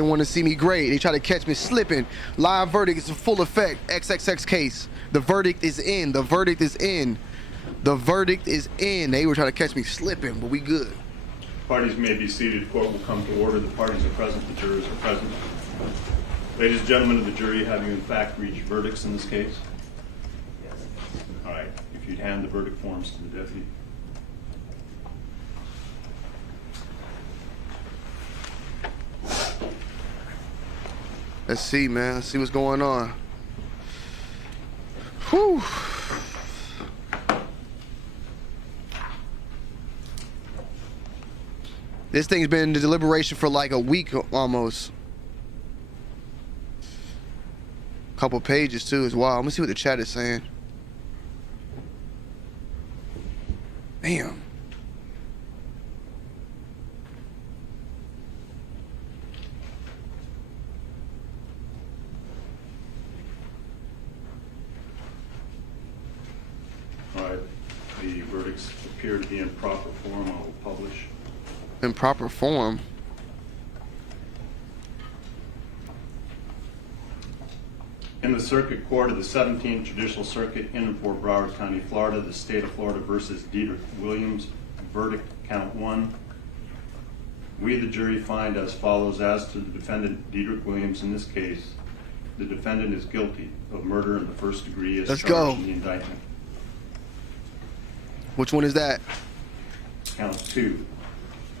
didn't want to see me grade. They tried to catch me slipping. Live verdict is in full effect. XXX case. The verdict is in. The verdict is in. The verdict is in. They were trying to catch me slipping, but we good. Parties may be seated. Court will come to order. The parties are present. The jurors are present. Ladies and gentlemen of the jury, have you in fact reached verdicts in this case? Yes. All right. If you'd hand the verdict forms to the deputy. Let's see, man. Let's see what's going on. Whew. This thing's been in deliberation for like a week almost. Couple pages too as well. I'm gonna see what the chat is saying. Damn. All right. The verdicts appear to be in proper form. I will publish. In proper form. In the Circuit Court of the 17th Judicial Circuit in Fort Broward County, Florida, the state of Florida versus Diedrich Williams, verdict count 1. We, the jury, find as follows: as to the defendant Diedrich Williams in this case, the defendant is guilty of murder in the first degree as charged in the indictment. Which one is that? Count 2.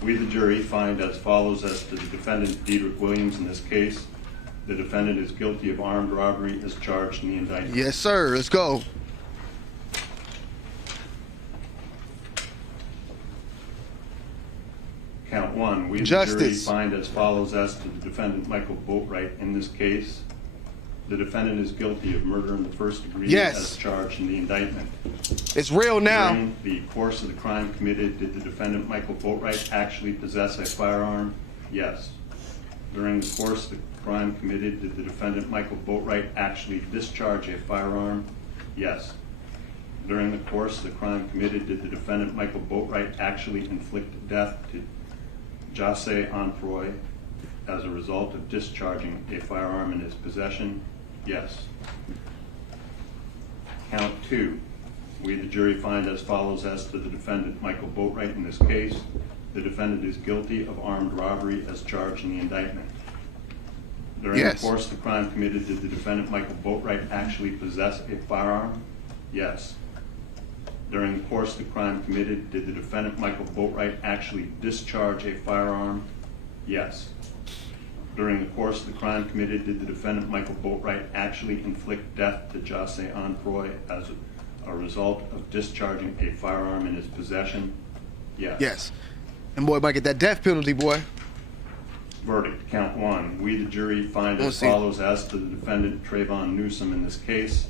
We, the jury, find as follows: as to the defendant Diedrich Williams in this case, the defendant is guilty of armed robbery as charged in the indictment. Yes, sir. Let's go. Count 1. We, the jury, find as follows: as to the defendant Michael Boatwright in this case, the defendant is guilty of murder in the first degree as charged in the indictment. It's real now. During the course of the crime committed, did the defendant Michael Boatwright actually possess a firearm? Yes. During the course of the crime committed, did the defendant Michael Boatwright actually discharge a firearm? Yes. During the course of the crime committed, did the defendant Michael Boatwright actually inflict death to Jose Onfroy as a result of discharging a firearm in his possession? Yes. Count 2. We, the jury, find as follows: as to the defendant Michael Boatwright in this case, the defendant is guilty of armed robbery as charged in the indictment. During the course of the crime committed, did the defendant Michael Boatwright actually possess a firearm? Yes. During the course of the crime committed, did the defendant Michael Boatwright actually discharge a firearm? Yes. During the course of the crime committed, did the defendant Michael Boatwright actually inflict death to Jose Onfroy as a result of discharging a firearm in his possession? Yes. Yes. And boy might get that death penalty, boy. Verdict, count 1. We, the jury, find as follows: as to the defendant Trayvon Newsom in this case,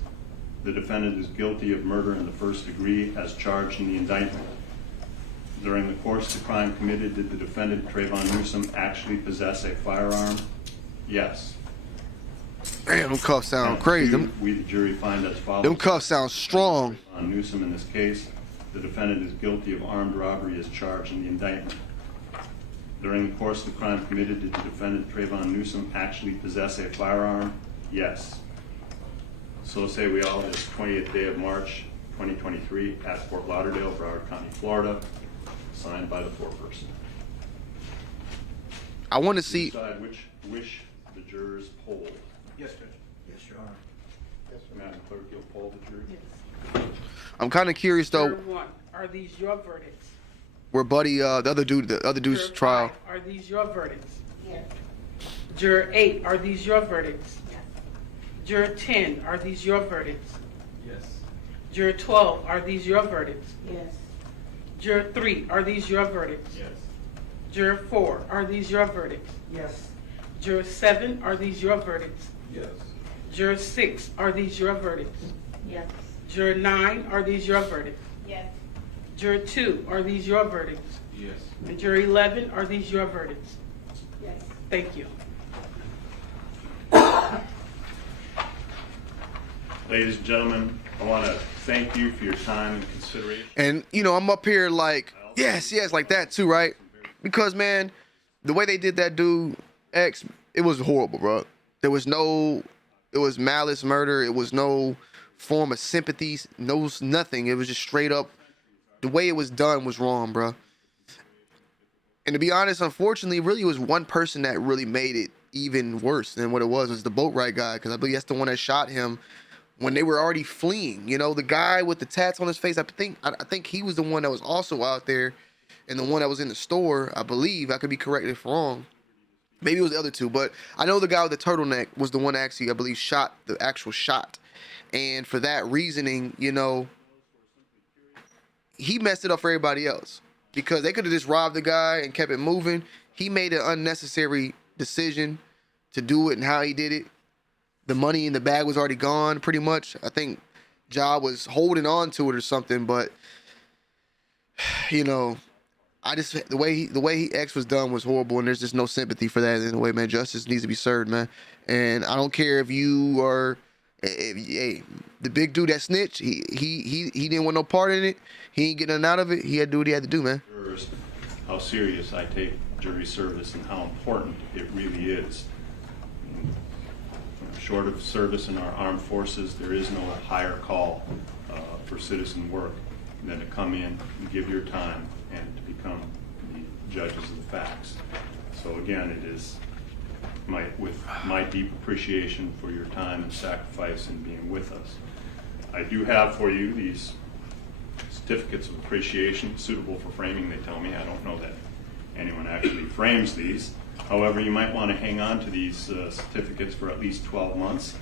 the defendant is guilty of murder in the first degree as charged in the indictment. During the course of the crime committed, did the defendant Trayvon Newsom actually possess a firearm? Yes. Damn, them cuffs sound crazy. We, the jury, find as follows: them cuffs sound strong. Trayvon Newsom in this case, the defendant is guilty of armed robbery as charged in the indictment. During the course of the crime committed, did the defendant Trayvon Newsom actually possess a firearm? Yes. So say we all, this 20th day of March, 2023, at Fort Lauderdale, Broward County, Florida, signed by the foreperson. I want to see. Decide which wish the jurors polled. Yes, Judge. Yes, Your Honor. Yes, Madam Clerk, you'll poll the jury. Yes. I'm kind of curious though. Juror 1, are these your verdicts? Where Buddy, the other dude's Juror trial. 5, are these your verdicts? Yes. Juror 8, are these your verdicts? Yes. Juror 10, are these your verdicts? Yes. Juror 12, are these your verdicts? Yes. Juror 3, are these your verdicts? Yes. Juror 4, are these your verdicts? Yes. Juror 7, are these your verdicts? Yes. Juror 6, are these your verdicts? Yes. Juror 9, are these your verdicts? Yes. Juror 2, are these your verdicts? Yes. And juror 11, are these your verdicts? Yes. Thank you. Ladies and gentlemen, I want to thank you for your time and consideration. And you know, I'm up here like, yes, like that too, right? Because man, the way they did that dude X, it was horrible, bro. There was no, it was malice murder. It was no form of sympathies, nothing. It was just straight up. The way it was done was wrong, bro. And to be honest, unfortunately, really, it was one person that really made it even worse than what it was the boatwright guy, because I believe that's the one that shot him when they were already fleeing. You know, the guy with the tats on his face. I think he was the one that was also out there, and the one that was in the store. I believe I could be corrected if wrong. Maybe it was the other two, but I know the guy with the turtleneck was the one that actually, I believe, shot the actual shot. And for that reasoning, you know, he messed it up for everybody else, because they could have just robbed the guy and kept it moving. He made an unnecessary decision to do it and how he did it. The money in the bag was already gone, pretty much. I think Ja was holding on to it or something, but you know, the way X was done was horrible, and there's just no sympathy for that in a way, man. Justice needs to be served, man. And I don't care if you are, hey, the big dude that snitched, he didn't want no part in it. He ain't getting nothing out of it. He had to do what he had to do, man. How serious I take jury service and how important it really is. Short of service in our armed forces, there is no higher call for citizen work than to come in and give your time and to become the judges of the facts. So again, it is with my deep appreciation for your time and sacrifice in being with us. I do have for you these certificates of appreciation, suitable for framing, they tell me. I don't know that anyone actually frames these. However, you might want to hang on to these certificates for at least 12 months.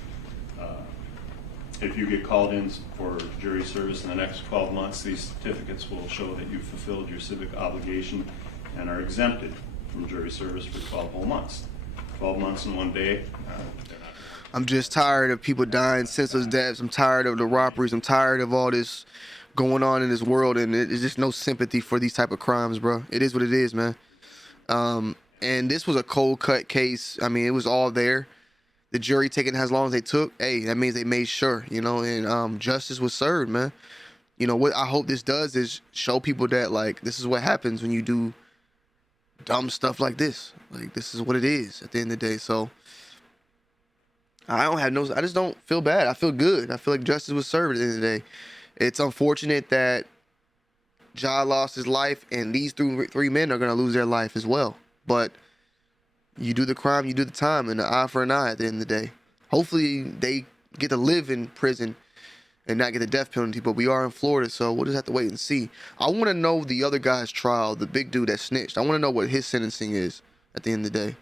If you get called in for jury service in the next 12 months, these certificates will show that you've fulfilled your civic obligation and are exempted from jury service for 12 whole months. 12 months and 1 day. I'm just tired of people dying senseless deaths. I'm tired of the robberies. I'm tired of all this going on in this world, and there's just no sympathy for these type of crimes, bro. It is what it is, man. And this was a cold cut case. I mean, it was all there. The jury taking as long as they took, hey, that means they made sure, you know, and justice was served, man. You know, what I hope this does is show people that, like, this is what happens when you do dumb stuff like this. Like, this is what it is at the end of the day. So I just don't feel bad. I feel good. I feel like justice was served at the end of the day. It's unfortunate that Ja lost his life, and these three men are going to lose their life as well. But you do the crime, you do the time, and an eye for an eye at the end of the day. Hopefully they get to live in prison and not get the death penalty, but we are in Florida, so we'll just have to wait and see. I want to know the other guy's trial, the big dude that snitched. I want to know what his sentencing is at the end of the day.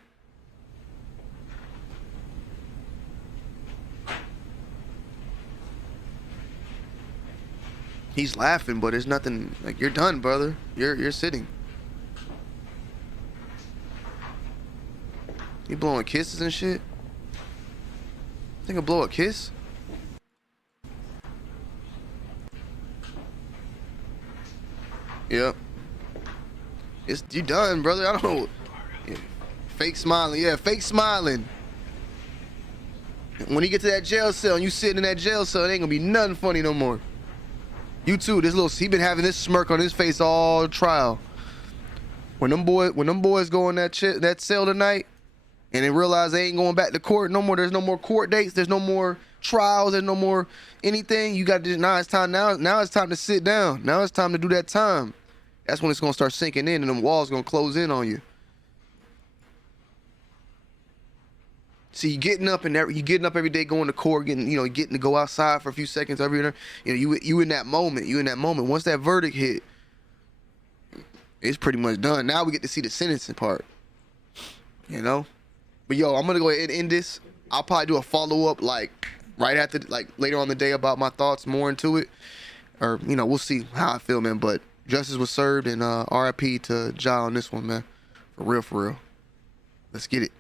He's laughing, but there's nothing, like, you're done, brother. You're sitting. You blowing kisses and shit? Think I'll blow a kiss? Yep. You done, brother. I don't know. Yeah. Fake smiling. Yeah, fake smiling. When you get to that jail cell and you sitting in that jail cell, it ain't gonna be nothing funny no more. You too. He been having this smirk on his face all trial. When them boys go in that cell tonight, and they realize they ain't going back to court no more. There's no more court dates. There's no more trials. There's no more anything. You got to, now it's time to sit down. Now it's time to do that time. That's when it's going to start sinking in, and them walls going to close in on you. See, you getting up every day, going to court, getting to go outside for a few seconds every day. You in that moment. Once that verdict hit, it's pretty much done. Now we get to see the sentencing part. You know? But yo, I'm gonna go ahead and end this. I'll probably do a follow-up like right after, like later on in the day, about my thoughts more into it. Or, we'll see how I feel, man. But justice was served, and RIP to Ja on this one, man. For real, for real. Let's get it.